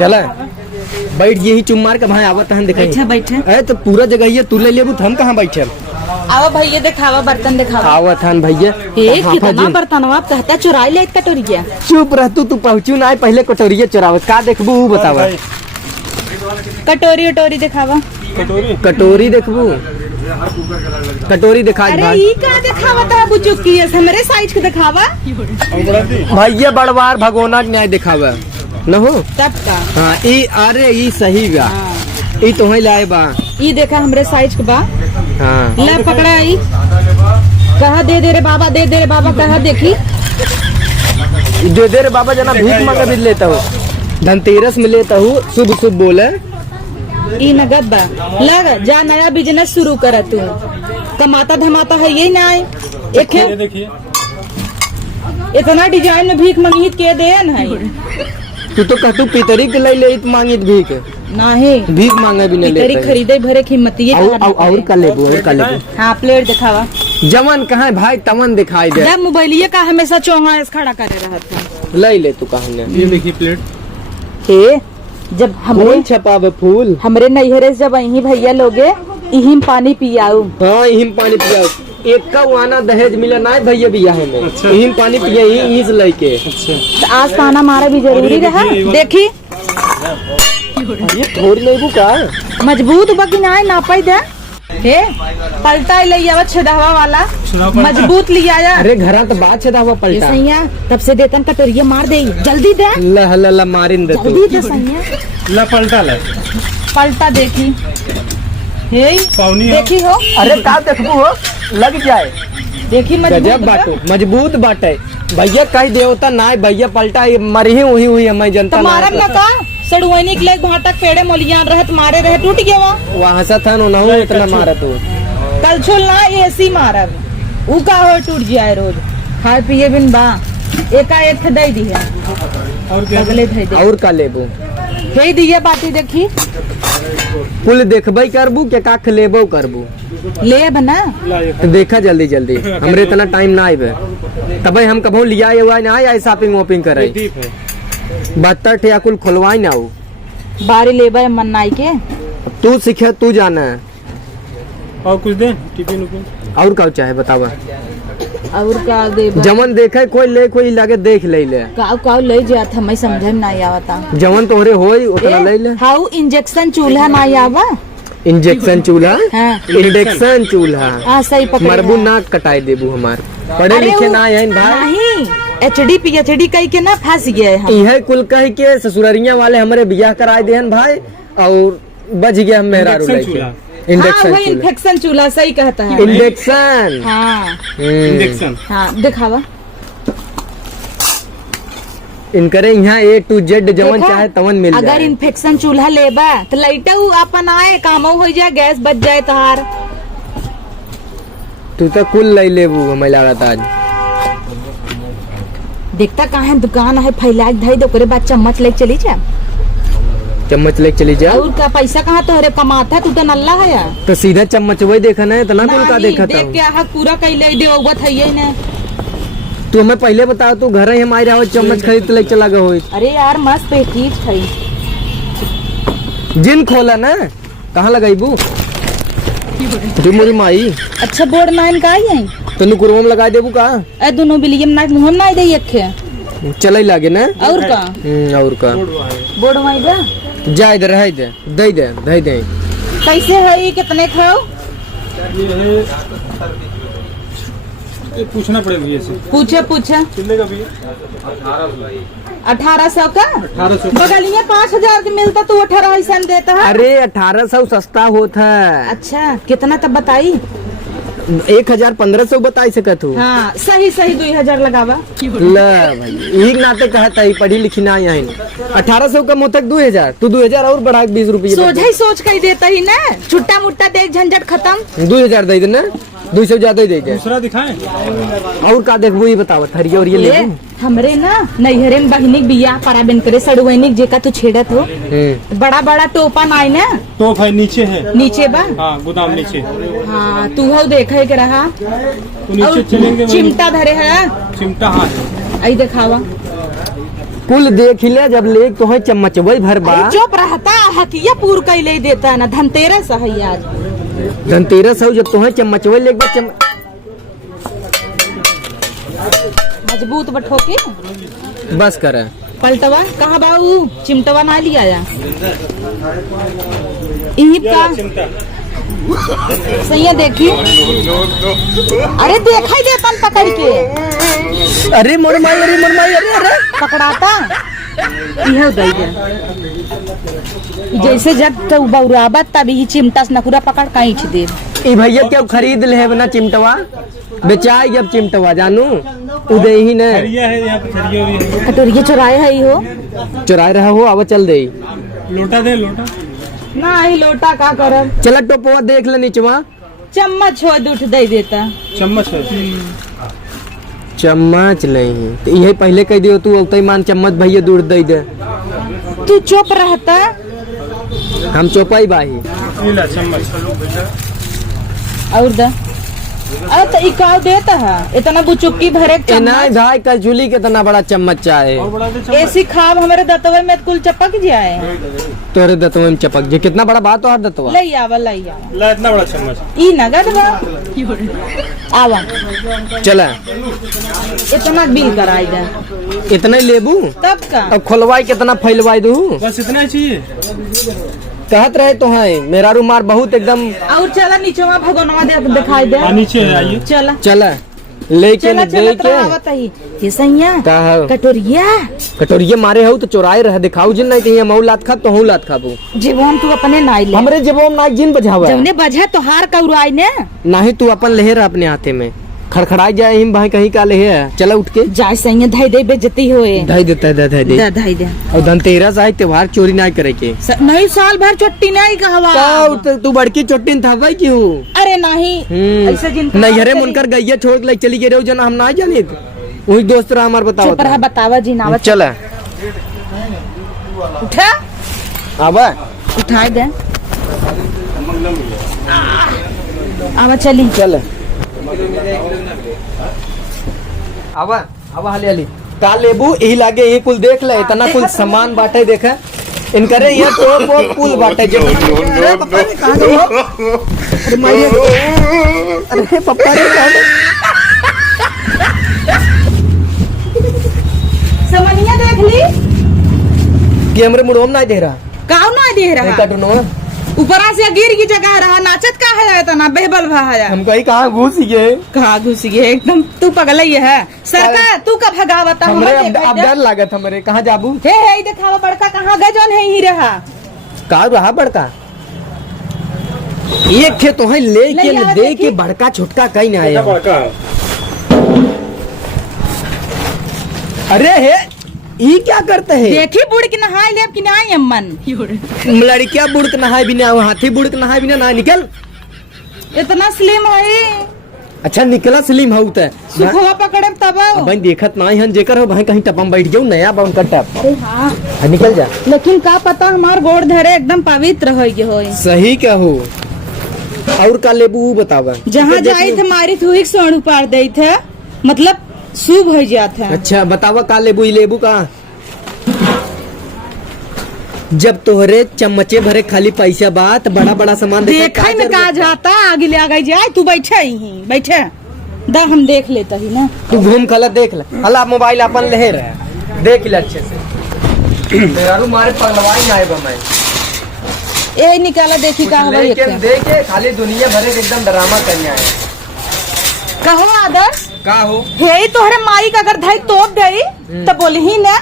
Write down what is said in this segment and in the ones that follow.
चला बैठ यही चुम मार के भाई आवत हन दिखाई। अच्छा बैठे। ए तो पूरा जगह ये तू ले लेबू हम कहाँ बैठे। आओ भैया दिखावा बर्तन दिखावा। आवत हन भैया। कितना बर्तन आप कहता चुराई ले कटोरिया। चुप रह तू पहुँचू ना पहले कटोरिया चुरावत का देखबू बतावा। कटोरी वटोरी दिखावा। कटोरी देखबू कटोरी दिखा। अरे ई का दिखावा था बुचुकी हमरे साइज के दिखावा। भैया बड़वार भगोना न्याय दिखावा न हो तब का। हाँ ई अरे ई सही बा। ई तो ही लाए बा। ई देखा हमरे साइज के बा। हाँ ले पकड़ा ई कहा दे रे बाबा दे रे बाबा कहा देखी दे रे बाबा जना भीख मांगे भी लेता हूँ धनतेरस में लेता हूँ शुभ शुभ बोले। ई नगद बा लग जा नया बिजनेस शुरू कर तू कमाता धमाता है ये ना एक इतना डिजाइन में भीख मंगित के देन है। तू तो कहतू पितरी के ले मांगित भीख नहीं भीख मांगे भी नहीं पितरी खरीदे भरे कीमत ये और का लेबू और का लेबू। हाँ प्लेट दिखावा। जमन कहाँ भाई तमन दिखाई दे। मोबाइलिये का हमेशा चौंगा खड़ा करे रहता। ले ले तू कहाँ ये देखी प्लेट। हे जब हमरे छपावे फूल हमरे नैहरे जब यही भैया लोगे यही पानी पियाऊ। हाँ यही पानी पियाऊ एक का वाना दहेज मिला ना भैया बियाह में। यही पानी पिया यही से लेके। तो आज पाना मारा भी जरूरी रहा। देखी थोड़ी लेबू का मजबूत बकी ना नापाई दे। हे पलटा ले आवा छदावा वाला मजबूत लिया आया। अरे घरा तो बात छदावा पलटा सैया तब से देतन कटोरिया मार दे जल्दी दे। ला मारिन दे जल्दी दे सैया ला पलटा ले पलटा देखी हे देखी हो। अरे का देखबू हो लग जाए देखी गजब बाटो मजबूत बाटे भैया कहीं देवता ना भैया पलटा मरी हुई हमारी जनता मारम ना का सड़ुआनी के लेग भाटक पेड़े मोलियान रहत मारे रहे टूट गया वहाँ से था ना इतना मारा तू कल छुल ना ऐसी मारब ऊ का हो टूट जाए रोज खाए पिए बिन बा एक दे दी है अगले दे और का लेबू हे दिए बाटी देखी कुल देखबे करबू के का लेबो करबू लेब ना तो देखा जल्दी जल्दी हमरे इतना टाइम ना आए तबे हम कभो लिया हुआ ना आए शॉपिंग वॉपिंग करे 72 ठे कुल खोलवाई ना हो बारी लेबर मन नाई के तू सीखे तू जाना है और कुछ दे टिफिन और का चाहे बतावा और का दे जमन देखे कोई ले कोई लागे देख ले का ले जात हमें समझ में नहीं आवता जमन तोहरे होई उतना ले ले। हाउ इंजेक्शन चूल्हा नहीं आवा इंजेक्शन चूल्हा इंडक्शन चूल्हा हाँ सही पकड़ मरबू नाक कटाई देबू हमार पढ़े लिखे ना है भाई नहीं HD PhD कही के ना फंस गए हम यह कुल कह के ससुररिया वाले हमारे बियाह कराए देहन भाई और बच गया हम मेहरा इंडक्शन चूल्हा सही कहता है इंडक्शन। हाँ इंडक्शन हाँ दिखावा इनकरे यहाँ A to Z जवन चाहे तवन मिल जाए। अगर इन्फेक्शन चूल्हा लेबा तो लाइटा अपन आए काम हो जाए गैस बच जाए तहार। तू तो कुल ले लेबू हमें लागत आज देखता कहाँ दुकान है फैला धाई दो बाद चम्मच लेके चली जा चम्मच लेके चली जा और का पैसा कहाँ तो हरे कमाता तू तो नल्ला है यार तो सीधा चम्मच वही देखा ना इतना कुल का देखा था देख क्या पूरा कई ले दे थई ना तू हमें पहले बताओ तू घर ही हमारे आओ चम्मच खरीद ले चला गया हो। अरे यार मस्त चीज है जिन खोला ना कहाँ लगाईबू मोरी माई। अच्छा बोर्ड माइन का है तो नुकुरवा में लगा देबू का ए दोनों बिलियम ना मुहम ना दे एक चले लागे ना और का बोर्ड माई बा जा इधर है दे दे कैसे है ये कितने खाओ पूछना पड़ेगा से पूछे कितने का भी 1800 का 1800 बगलिया 5000 के मिलता तू 1800 देता है। अरे 1800 सस्ता होता है। अच्छा कितना तब बताई 1500 बताई सकत हूँ। हाँ सही 2000 लगावा ला भाई एक नाते कहता है पढ़ी लिखी ना यहाँ 1800 का मुँह तक 2000 तू 2000 और बढ़ा 20 रुपये सोच कर देता ही ना छुट्टा मुट्टा देख झंझट खत्म 2000 दे देना 200 ज्यादा ही देगा। दूसरा दिखाएं और का देखबो ये बताओ थरिया और ये ले हमरे ना नैहरे में बहिनी बिया परा बिन करे सड़ुवैनिक जेका तू छेड़त हो बड़ा बड़ा टोपा नाई ना टोप है नीचे बा हाँ गोदाम नीचे हाँ तू हो देखे के रहा तो नीचे चलेंगे चिमटा धरे है चिमटा हाँ आई दिखावा कुल देख ले जब ले तो है चम्मच वही भर बा। अरे चुप रहता हकिया पूर कैले देता ना धनतेरस है आज। धनतेरस हो जब तो है चम्मच वही ले मजबूत बठो के बस कर। पलटवा कहा बाबू चिमटवा ना लिया जा ईब का सही देखी। अरे देखा ही देता पकड़ के। अरे मोर माई अरे मोर माई अरे अरे पकड़ाता यह दई दे जैसे जब तो बौराबत तभी ही चिमटा से नकुरा पकड़ कहीं छ दे। ई भैया क्या खरीद ले है ना चिमटवा बेचाई जब चिमटवा जानू उदय ही ने खरिया है यहाँ पे, खरिया भी है। कटोरिया चुराए है ही हो चुराए रहा हो अब चल दे। लोटा दे लोटा। ना ही लोटा का करब। चला टोपवा देख ले नीचवा। चम्मच हो दूठ दे देता। चम्मच है। चम्मच नहीं तो यही पहले कह दियो तू उतई मान चम्मच भैया दूर दे दे। तू चुप रहता। हम चौपाई बाही ये ला चम्मच। और द अरे तो इकाव देता है इतना बुचुक्की भरे ए नहीं भाई कचुली कितना बड़ा चम्मच चाहे और बड़ा दे चम्मच। ऐसी खाब हमारे दतवे में कुल चपक जाए। तोरे दतवा में चपक जे कितना बड़ा बात हो हर दतवा। लई आवा लई आवा ला इतना बड़ा चम्मच। ई नगद बा आवा चला इतना बिल कराई दे। इतना ही लेबू तब का अब खोलवाई कितना फैलवाई दू बस इतना ही चाहिए। कहत रहे तो है मेरा रुमार बहुत एकदम। और चला नीचवा भगोनवा दिखाई दे। नीचे है आइए। चला चला लेके चला न दे चलत के रहा आवत ही ये सैया का हो कटोरिया कटोरिये मारे हो तो चोराए रह दिखाऊ जिन नहीं तो मऊ लात खा तो हूँ लात खाबू। जीवन तू अपने नाई ले हमरे जब नाक जिन बजावा जवने बजा तो हार कौराई ने नहीं तू अपन लेहे रह अपने हाथे में खड़खड़ाई जाए हिम भाई कहीं का लेहे है। चला उठ के जाय सैया धाई दे बेइज्जती होए धाई देता है धाई दे धाई दे। और धनतेरस आए त्योहार चोरी नहीं करे के नहीं साल भर चट्टी नहीं कहवा का तू बड़की चोटी था भाई क्यों। अरे नहीं ऐसे जिनका नैहरे मुनकर गैया छोड़ के चली गए रहो जना हम ना जाने वही दोस्त रहा हमार बताओ चुप रहा बतावा जी नावा चला उठा आवा उठा दे आवा चली चल आवा आवा हाली हाली का लेबू यही लागे यही कुल देख ले इतना कुल सामान बांटे देखा इनकरे ये तो कुल बांटे जो अरे पप्पा ने कहा गई हो अरे माये अरे पप्पा ने कहा समनिया देख ली कि हमरे मुड़ोम ना दे रहा काऊ ना दे रहा कटनो ऊपरा से गिर की जगह रहा नाचत का है इतना बेहबल भा है हम कहीं कहाँ घुस गए कहाँ घुस गए एकदम तू पगल ही है सरका तू का भगावता हमरे अब डर लागत हमरे कहाँ जाबू हे दिखावा बड़का कहाँ गए जौन है ही रहा का रहा बड़का एक खे तो है ले के नहीं, दे के बड़का छोटका कहीं ना आया बड़का। अरे हे ये क्या करते हैं देखी बुढ़ के नहाए ले कि नहीं अम्मन लड़कियां बुढ़ के नहाए बिना हाथी बुढ़ के नहाए बिना ना निकल इतना स्लिम है अच्छा निकला स्लिम हो तो सुखवा पकड़े तब भाई देखत ना हन जेकर हो भाई कहीं टपम बैठ जाऊ नया बाउन का टप अरे हाँ निकल जा लेकिन का पता हमार गोड़ धरे एकदम पवित्र हो सही क्या हो और का लेबू बतावा जहाँ जाई थे मारी थी सोन पार दे थे मतलब शुभ हो जाता है। अच्छा बतावा का लेबू ई लेबू का जब तोहरे चम्मचे भरे खाली पैसा बात बड़ा बड़ा सामान देखा में का जाता आगे ले आगे जाए तू बैठे ही बैठे दा हम देख लेता ही ना तू घूम खला देख ले हला मोबाइल अपन ले रहा देख ले अच्छे से मेरा मारे पगलवाई ना आएगा मैं ए निकाला देखी का हवा लेके देखे खाली दुनिया भरे एकदम ड्रामा करने आए कहो आदर्श का हो हे तोहरे माई का अगर धई तोप गई तो बोली ही ना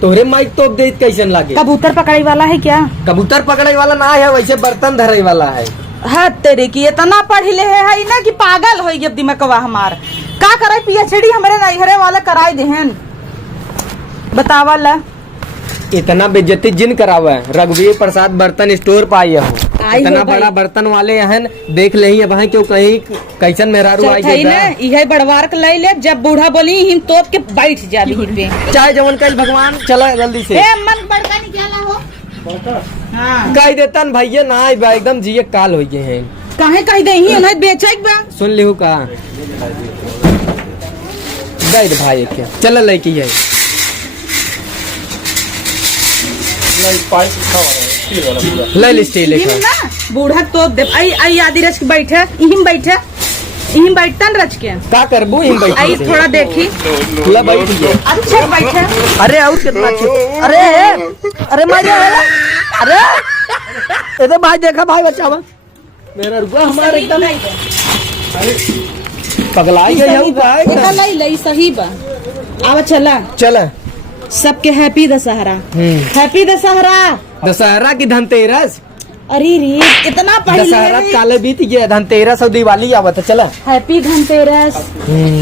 तोहरे माइक तोप दे कैसन लागे कबूतर पकड़े वाला है क्या कबूतर पकड़े वाला ना है वैसे बर्तन धरे वाला है हाँ तेरे की इतना पढ़ ले है ना कि पागल हो गई दिमागवा हमार का करे पीएचडी हमारे नैहरे वाला कराई देहन बतावा ला इतना बेइज्जती जिन करावा है रघुवीर प्रसाद बर्तन स्टोर पाई हो आई इतना हो भाई। बड़ा बर्तन वाले हन देख ले अब क्यों कहीं कैसन मेहरारू आई चौथाई ना जाता यही बड़वार के ले ले जब बूढ़ा बोली हिम तोप के बैठ जा भी पे चाहे जवन कल भगवान चला जल्दी से ए मन बड़का निकाला हो हाँ कह देता भैया ना आई बा एकदम जिये काल हो गए हैं काहे कह दे ही उन्हें बेचे बा सुन लिहू का दे भाई के चल लड़की है ले स्टील इहिम लेखा ना बूढ़ा तो दे आई आई आदि रच के बैठे इहिम बैठतन रच के का करबू हिम आई बैठ थोड़ा देखी ला बैठ गए अच्छे से बैठे अरे और कितना अच्छे अरे अरे मारिया अरे ये तो भाई देखा भाई बचावा मेरा रुपया हमारा एकदम पगलाई गई हूँ भाई एका लई लई सही बा आवा चला चल सबके हैप्पी दशहरा हैप्पी दशहरा दशहरा की धनतेरस अरे रे इतना दशहरा पहले काले बीत गया धनतेरस और दिवाली आवत चला हैप्पी धनतेरस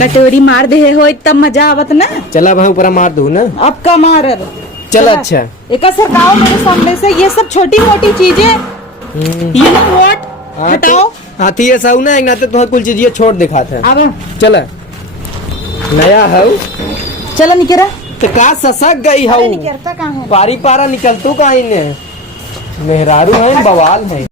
कटोरी मार दे हो तब मजा आवत ना चला भाई ऊपर मार दू ना अब का मारर चल अच्छा एक सरकाओ मेरे सामने से ये सब छोटी मोटी चीजें यू नो व्हाट हटाओ हाथी ऐसा हूँ ना एक नाते तुम्हें कुल चीजें छोड़ दिखाते हैं अब चल नया है चलो निकरा तो का ससक गई अरे हूँ निकरता कहाँ है पारी पारा निकलतू कहीं ने मेहरारू है बवाल है